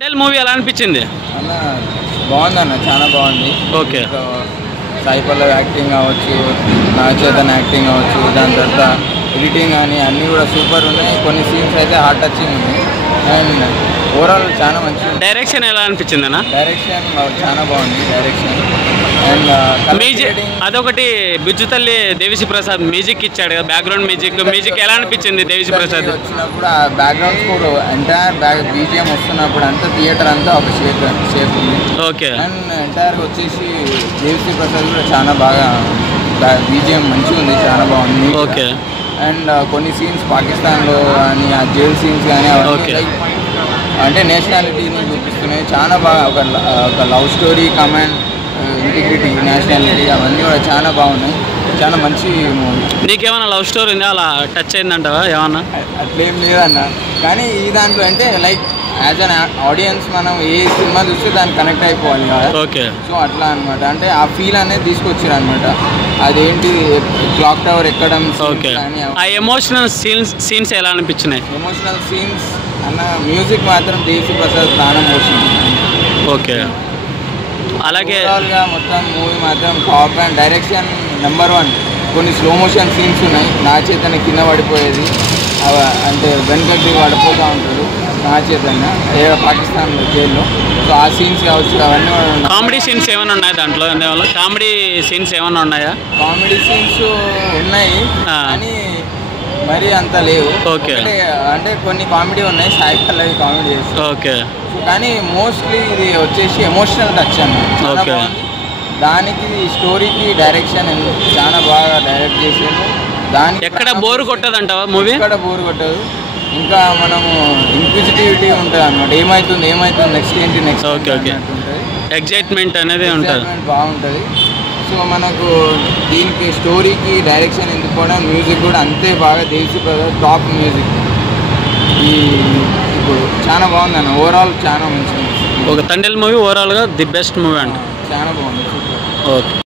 Thandel movie ఎలా అనిపించింది అన్న? బాగుందన్న, చాలా బాగుంది. ఓకే. సాయి పల్లవి యాక్టింగ్ కావచ్చు, నాగచైతన్య యాక్టింగ్ కావచ్చు, దాని తర్వాత ఎడిటింగ్ కానీ అన్నీ కూడా సూపర్ ఉన్నాయి. కొన్ని సీన్స్ అయితే హార్ట్ టచింగ్ ఉన్నాయి. అండ్ ఓవరాల్ చాలా మంచిగా. డైరెక్షన్ ఎలా అనిపించింది అన్న? డైరెక్షన్ చాలా బాగుంది. డైరెక్షన్ అండ్ మ్యూజిక్ అదొకటి. బిజ్జు తల్లి దేవిశ్రీ ప్రసాద్ మ్యూజిక్ ఇచ్చాడు కదా, బ్యాక్గ్రౌండ్ మ్యూజిక్ ఎలా అనిపించింది? దేవిశ్రీ ప్రసాద్ వచ్చినప్పుడు ఆ బ్యాక్గ్రౌండ్ స్కోర్ ఎంటైర్ బీజిఎం వస్తున్నప్పుడు అంతా థియేటర్ అంతా ఒక షేప్ ఉంది. ఓకే. అండ్ ఎంటైర్గా వచ్చేసి దేవిశ్రీ ప్రసాద్ కూడా చాలా బాగా బీజిఎం మంచిగా ఉంది, చాలా బాగుంది. ఓకే. అండ్ కొన్ని సీన్స్ పాకిస్తాన్లో కానీ ఆ జైల్ సీన్స్ కానీ అంటే నేషనాలిటీని చూపిస్తున్నాయి. చాలా బాగా ఒక love story, command, integrity, nationality అవన్నీ కూడా చాలా బాగున్నాయి. చాలా మంచి మూవీ. నీకేమన్నా లవ్ స్టోరీ ఉందా? అలా టచ్ అయిందంటావా ఏమన్నా? అట్లేం లేదన్న, కానీ ఈ దాంట్లో అంటే లైక్ యాజ్ అన్ ఆడియన్స్ మనం ఏ సినిమా చూస్తే దాన్ని కనెక్ట్ అయిపోవాలి కదా. ఓకే. సో అట్లా అనమాట. అంటే ఆ ఫీల్ అనేది తీసుకొచ్చారు అనమాట. అదేంటి క్లాక్ టవర్ ఎక్కడం. ఓకే. ఆ ఎమోషనల్ సీన్స్ ఎలా అనిపించినాయి? ఎమోషనల్ సీన్స్ అన్న, మ్యూజిక్ మాత్రం దేవిశ్రీ ప్రసాద్ ప్రాణం పోసింది. ఓకే. అలాగే మొత్తం మూవీ మాత్రం టాప్. And direction number 1. కొన్ని స్లో మోషన్ సీన్స్ ఉన్నాయి. నాగచైతన్య కింద పడిపోయేది, అంటే వెనకకి పడిపోతూ ఉంటాడు నాగచైతన్య పాకిస్తాన్లో జైల్లో. సో ఆ సీన్స్ కావచ్చు, అవన్నీ. కామెడీ సీన్స్ ఏమైనా ఉన్నాయి దాంట్లో? కామెడీ సీన్స్ ఏమైనా ఉన్నాయా? కామెడీ సీన్స్ ఉన్నాయి కానీ మరీ అంత లేవు. ఓకే. అంటే కొన్ని కామెడీ ఉన్నాయి, సాయి పల్లవి కామెడీ చేస్తారు. ఓకే. కానీ మోస్ట్లీ ఇది వచ్చేసి ఎమోషనల్ టచ్ అన్నమాట. ఓకే. దానికి స్టోరీకి డైరెక్షన్ చాలా బాగా డైరెక్ట్ చేసాము. దానికి ఎక్కడ బోర్ కొట్టదంటావా మూవీ? ఎక్కడ బోర్ కొట్టదు. ఇంకా మనము ఇంక్విజిటివిటీ ఉంటుంది అన్నమాట. ఏమవుతుంది నెక్స్ట్ ఏంటి నెక్స్ట్. ఓకే. ఓకే. ఎగ్జైట్మెంట్ అనేది ఉంటుంది, బాగుంటుంది. సో మనకు దీనికి స్టోరీకి డైరెక్షన్ ఎందుకు కూడా మ్యూజిక్ కూడా అంతే బాగా దేవిశ్రీ ప్రసాద్ టాప్ మ్యూజిక్. ఇప్పుడు చాలా బాగుంది అన్న, ఓవరాల్ చాలా మంచిగా. ఒక తండేల్ మూవీ ఓవరాల్గా ది బెస్ట్ మూవీ అంట. చాలా బాగుంది. ఓకే.